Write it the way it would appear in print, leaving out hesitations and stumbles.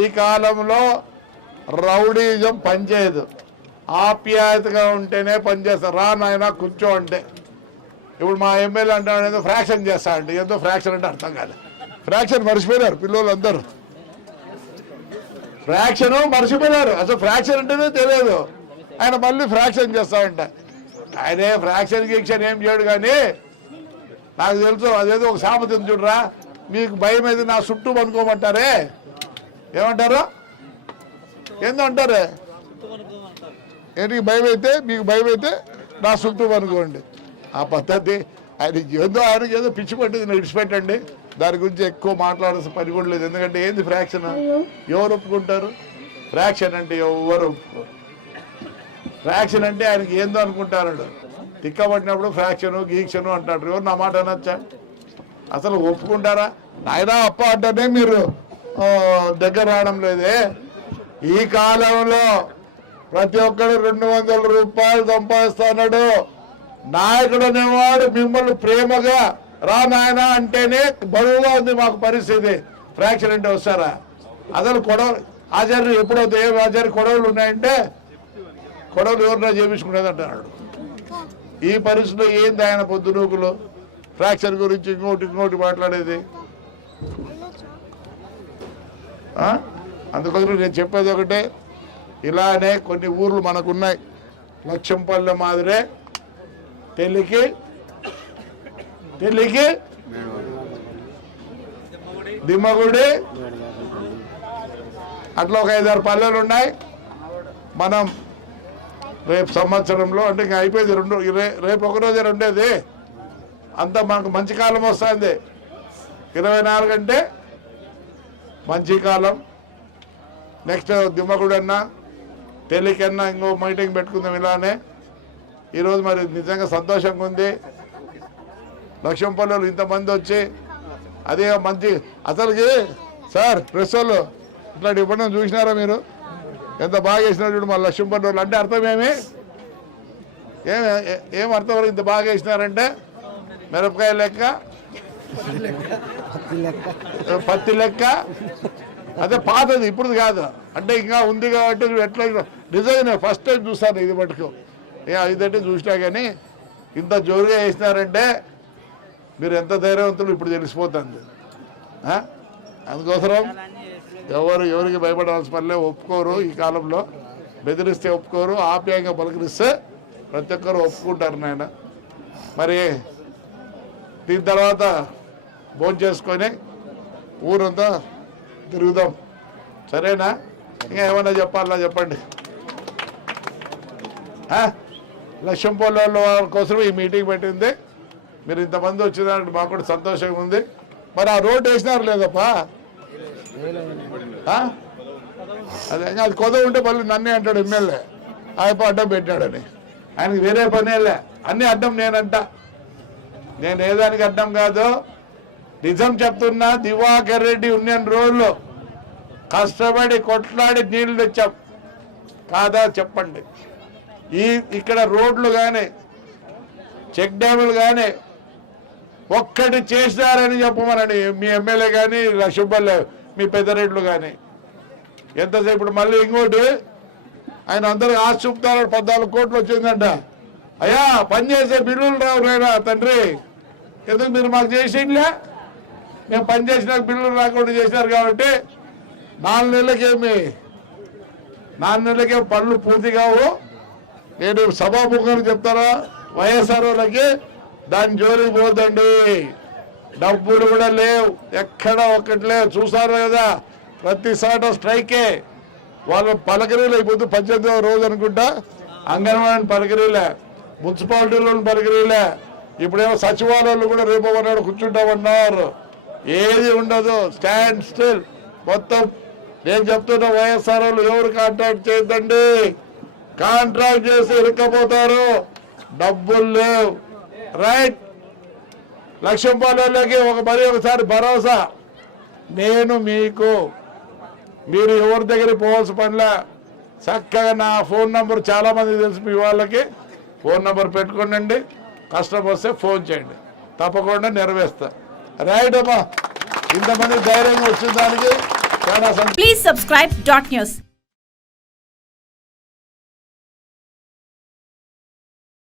ఈ కాలంలో రౌడీజం పనిచేయదు, ఆప్యాయతగా ఉంటేనే పనిచేస్తారు. రా నాయన కూర్చో అంటే, ఇప్పుడు మా ఎమ్మెల్యే అంటాడు ఏదో ఫ్రాక్షన్ చేస్తా అంటే, ఏదో ఫ్రాక్షన్ అంటే అర్థం కాదు. ఫ్రాక్షన్ మర్చిపోయినారు పిల్లలు అందరూ, ఫ్రాక్షన్ మర్చిపోయినారు. అసలు ఫ్రాక్షన్ అంటేనే తెలియదు. ఆయన మళ్ళీ ఫ్రాక్షన్ చేస్తాడంట. ఆయనే ఫ్రాక్షన్ గీక్షన్ ఏం చేయడు. కానీ నాకు తెలుసు అదేదో ఒక సామెత చూడరా, మీకు భయం అయితే నా చుట్టూ పనుకోమంటారే, ఏమంటారు ఏందో అంటారే, ఏంటికి భయం అయితే మీకు భయం అయితే నా చుట్టూ పనుకోండి. ఆ పద్ధతి ఆయనకి ఏదో పిచ్చి పట్టింది, విడిచిపెట్టండి. దాని గురించి ఎక్కువ మాట్లాడాల్సిన పని కూడా లేదు. ఎందుకంటే ఏంది ఫ్రాక్షన్, ఎవరు ఒప్పుకుంటారు? ఫ్రాక్షన్ అంటే ఎవరు ఒప్పుకోరు. ఫ్రాక్షన్ అంటే ఆయనకి ఏందో అనుకుంటారు. తిక్కబట్టినప్పుడు ఫ్రాక్షను గీక్షను అంటాడు. ఎవరు నా మాట అనొచ్చా? అసలు ఒప్పుకుంటారా? నాయనా అప్ప అంటేనే మీరు దగ్గర రావడం లేదే. ఈ కాలంలో ప్రతి ఒక్కరు 200 రూపాయలు సంపాదిస్తున్నాడు. నాయకుడు అనేవాడు మిమ్మల్ని ప్రేమగా రా నాయన అంటేనే బరువుగా ఉంది మాకు పరిస్థితి. ఫ్రాక్షన్ అంటే వస్తారా? అసలు కొడవలు ఆచార్యులు ఎప్పుడైతే ఏ ఆచార్య కొడవలు ఉన్నాయంటే కొడవలు ఎవరినా చేపించుకునేది అంటున్నాడు. ఈ పరిస్థితిలో ఏంది ఆయన పొద్దునూకులు ఫ్రాక్షన్ గురించి ఇంకోటి మాట్లాడేది? అందుకోసం నేను చెప్పేది ఒకటే, ఇలానే కొన్ని ఊర్లు మనకున్నాయి. లక్ష్యంపల్లె మాదిరే తెలికి దిమ్మగుడి, అట్లా ఒక 5-6 పల్లెలు ఉన్నాయి. మనం రేపు సంవత్సరంలో అంటే ఇంకా అయిపోయింది, రేపు ఒకరోజే ఉండేది. అంతా మనకు మంచి కాలం వస్తుంది. 24 అంటే మంచి కాలం. నెక్స్ట్ దిమ్మగుడి అన్నా తెలికన్నా ఇంకో మీటింగ్ పెట్టుకుందాం ఇలానే. ఈరోజు మరి నిజంగా సంతోషంగా ఉంది. లక్ష్యంపల్లెలు ఇంతమంది వచ్చి అదే మంచి అసలుకి సార్ ప్రెస్ వాళ్ళు ఇట్లాంటి ఇవ్వడం చూసినారా మీరు? ఎంత బాగా వేసినారు మా లక్ష్యంపల్లెలు అంటే అర్థం ఏం అర్థం వరకు ఇంత బాగా వేసినారంటే మిరపకాయ లెక్క, పత్తి లెక్క. అదే పాతది, ఇప్పుడు కాదు. అంటే ఇంకా ఉంది కాబట్టి ఎట్లా డిజైన్ ఫస్ట్ టైం చూస్తాను ఇది మటుకు. ఇదంటే చూసినా కానీ ఇంత జోరుగా వేసినారంటే మీరు ఎంత ధైర్యవంతులు ఇప్పుడు తెలిసిపోతుంది. అందుకోసం ఎవరికి భయపడాల్సిన పనిలే, ఒప్పుకోరు. ఈ కాలంలో బెదిరిస్తే ఒప్పుకోరు, ఆప్యాయంగా పలకరిస్తే ప్రతి ఒక్కరు ఒప్పుకుంటారు నాయన. మరి దీని తర్వాత భోజనం చేసుకొని ఊరంతా తిరుగుదాం, సరేనా? ఇంకా ఏమన్నా చెప్పాలా చెప్పండి. లక్ష్యంపల్లె కోసం ఈ మీటింగ్ పెట్టింది. మీరు ఇంతమంది వచ్చిందంటే మాకు కూడా సంతోషంగా ఉంది. మరి ఆ రోడ్డు వేసినారు లేదప్పా? అదే అది కొదవ ఉంటే మళ్ళీ నన్నే అంటాడు ఎమ్మెల్యే, ఆయప్ప అడ్డం పెట్టాడని. ఆయనకి వేరే పనేలే, అన్నీ అడ్డం నేనంట. నేను ఏదానికి అడ్డం కాదు, నిజం చెప్తున్నా. దివాకర్ రెడ్డి ఉన్న రోజుల్లో కష్టపడి కొట్లాడి నీళ్లు తెచ్చాం కాదా చెప్పండి. ఇక్కడ రోడ్లు కానీ చెక్ డ్యాములు కానీ ఒక్కటి చేసినారని చెప్పమనండి మీ ఎమ్మెల్యే కానీ లక్ష్మపల్లె మీ పెద్దరెడ్లు కానీ. ఎంతసేపు ఇప్పుడు మళ్ళీ ఇంకోటి ఆయన అందరికి ఆశ చూపుతారు. 14 కోట్లు వచ్చిందంట. అయ్యా పనిచేసే బిల్లులు రావు రైనా తండ్రి, ఎందుకు మీరు మాకు చేసిండ్లే? మేము పనిచేసినాక బిల్లులు రాకుండా చేసినారు కాబట్టి 4 నెలలకే పనులు పూర్తి కావు. నేను సభాముఖంగా చెప్తారా, వైఎస్ఆర్ వాళ్ళకి దాని జోలికి పోతండి. డబ్బులు కూడా లేవు, ఎక్కడ ఒక్కటి లేవు. చూసారు కదా, ప్రతి చోట స్ట్రైకే. వాళ్ళు పలకరీలు అయిపోతే 18వ రోజు అనుకుంటా అంగన్వాడీ పలకరీలే, మున్సిపాలిటీలను పలకరీలే. ఇప్పుడేమో సచివాలయాలు కూడా రేపు నాడు కూర్చుంటామన్నారు. ఏది ఉండదు, స్టాండ్ స్టిల్ మొత్తం. నేను చెప్తున్నా వైఎస్ఆర్ వాళ్ళు ఎవరు కాంట్రాక్ట్ చేయొద్దండి. కాంట్రాక్ట్ చేసి ఇరుక్కపోతారు, డబ్బులు లేవు. రైట్. లక్ష్యంపల్లెకి ఒకసారి భరోసా, నేను మీకు, మీరు ఎవరి దగ్గరికి పోవాల్సిన పనిలే. చక్కగా నా ఫోన్ నంబర్ చాలా మంది తెలుసు, మీ వాళ్ళకి ఫోన్ నంబర్ పెట్టుకోండి. కష్టం వస్తే ఫోన్ చేయండి, తప్పకుండా నెరవేరుస్తా. రైట్ అమ్మా, ఇంతమంది ధైర్యంగా వచ్చిన దానికి తేడా Please subscribe dot news.